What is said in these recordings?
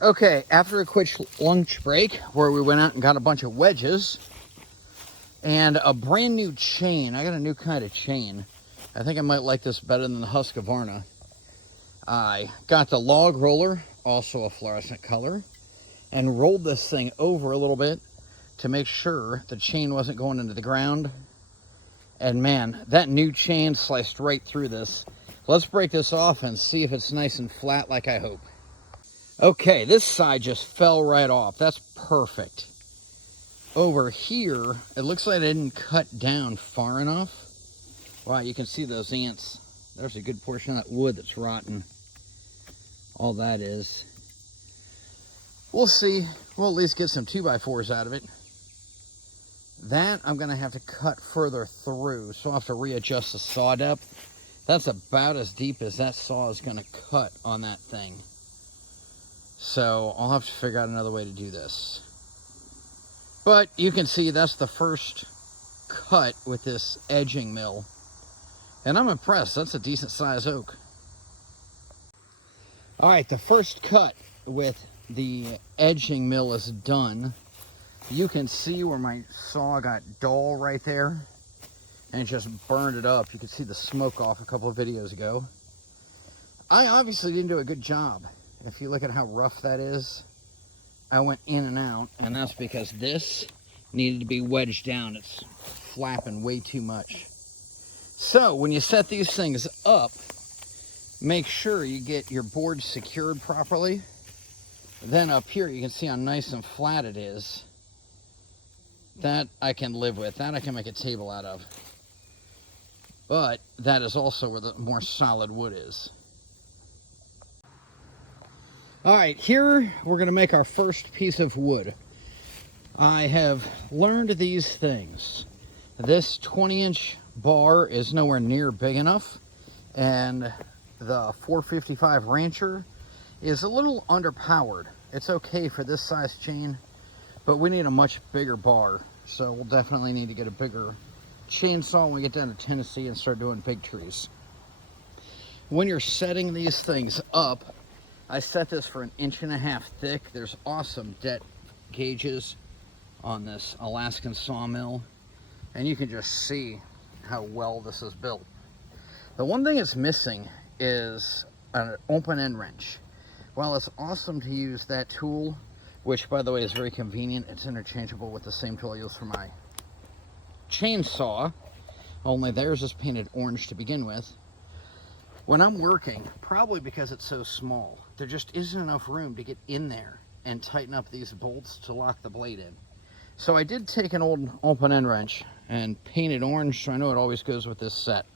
Okay, after a quick lunch break where we went out and got a bunch of wedges and a brand new chain. I got a new kind of chain. I think I might like this better than the 𝗏𝗃𝗃. I got the log roller, also a fluorescent color, and rolled this thing over a little bit to make sure the chain wasn't going into the ground. And man, that new chain sliced right through this. Let's break this off and see if it's nice and flat like I hope. Okay, this side just fell right off. That's perfect. Over here, it looks like I didn't cut down far enough. Wow, you can see those ants. There's a good portion of that wood that's rotten. All that is. We'll see. We'll at least get some 2x4s out of it. That I'm going to have to cut further through, so I'll have to readjust the saw depth. That's about as deep as that saw is going to cut on that thing. So I'll have to figure out another way to do this. But you can see that's the first cut with this edging mill. And I'm impressed. That's a decent size oak. All right, the first cut with the edging mill is done. You can see where my saw got dull right there and it just burned it up. You can see the smoke off a couple of videos ago. I obviously didn't do a good job. If you look at how rough that is, I went in and out, and that's because this needed to be wedged down. It's flapping way too much. So when you set these things up, make sure you get your board secured properly. Then up here, you can see how nice and flat it is. That I can live with. That I can make a table out of. But that is also where the more solid wood is. All right, here we're going to make our first piece of wood. I have learned these things. This 20-inch bar is nowhere near big enough, and the 455 Rancher is a little underpowered. It's okay for this size chain, but we need a much bigger bar, so we'll definitely need to get a bigger chainsaw when we get down to Tennessee and start doing big trees. When you're setting these things up, I set this for 1.5 inches thick. There's awesome depth gauges on this Alaskan sawmill, and you can just see how well this is built. The one thing it's missing is an open end wrench. While it's awesome to use that tool, which by the way is very convenient, it's interchangeable with the same tool I use for my chainsaw, only theirs is painted orange to begin with. When I'm working, probably because it's so small, there just isn't enough room to get in there and tighten up these bolts to lock the blade in. So I did take an old open end wrench and paint it orange, so I know it always goes with this set.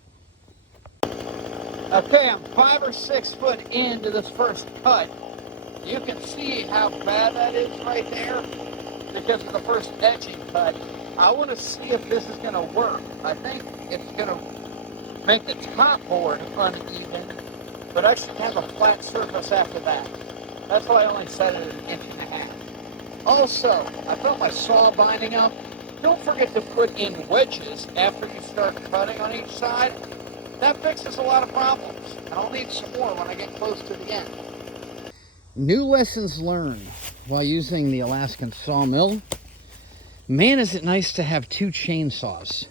Okay, I'm 5 or 6 foot into this first cut. You can see how bad that is right there because of the first edging cut. I want to see if this is going to work. I think it's going to make the top board uneven, but I should have a flat surface after that. That's why I only set it at 1.5 inches. Also, I felt my saw binding up. Don't forget to put in wedges after you start cutting on each side. That fixes a lot of problems, and I'll need some more when I get close to the end. New lessons learned while using the Alaskan sawmill. Man, is it nice to have 2 chainsaws.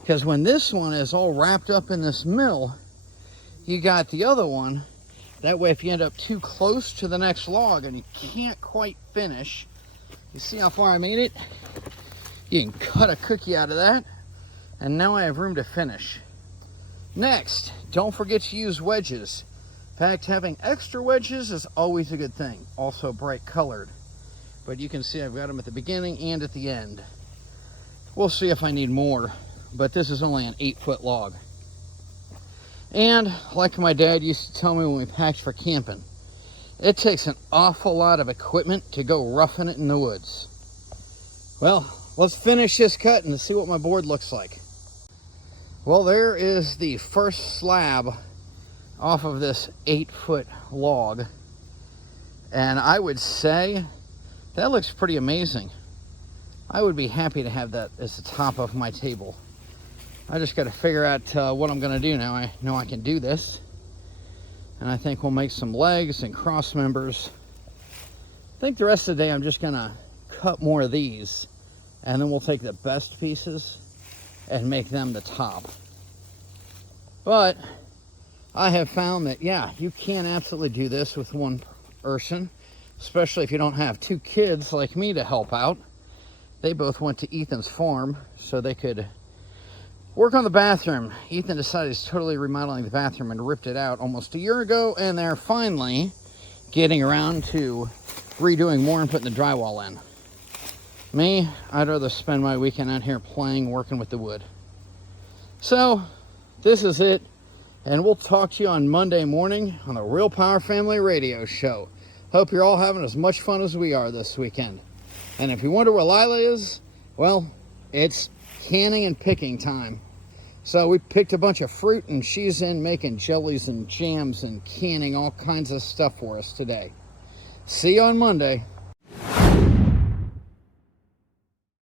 Because when this one is all wrapped up in this mill, you got the other one. That way, if you end up too close to the next log and you can't quite finish, you see how far I made it? You can cut a cookie out of that, and now I have room to finish. Next, don't forget to use wedges. In fact, having extra wedges is always a good thing. Also bright colored. But you can see I've got them at the beginning and at the end. We'll see if I need more. But this is only an 8-foot log. And like my dad used to tell me when we packed for camping, it takes an awful lot of equipment to go roughing it in the woods. Well, let's finish this cut and see what my board looks like. Well, there is the first slab off of this 8-foot log. And I would say that looks pretty amazing. I would be happy to have that as the top of my table. I just got to figure out what I'm going to do now. I know I can do this. And I think we'll make some legs and cross members think the rest of the day I'm just gonna cut more of these, and then we'll take the best pieces and make them the top. But I have found that, yeah, you can absolutely do this with one person, especially if you don't have two kids like me to help out. They both went to Ethan's farm so they could work on the bathroom. Ethan decided he's totally remodeling the bathroom and ripped it out almost a year ago, and they're finally getting around to redoing more and putting the drywall in. Me, I'd rather spend my weekend out here playing, working with the wood. So, this is it, and we'll talk to you on Monday morning on the Real Power Family Radio Show. Hope you're all having as much fun as we are this weekend. And if you wonder where Lila is, well, it's canning and picking time. So we picked a bunch of fruit, and she's in making jellies and jams and canning all kinds of stuff for us today. See you on Monday.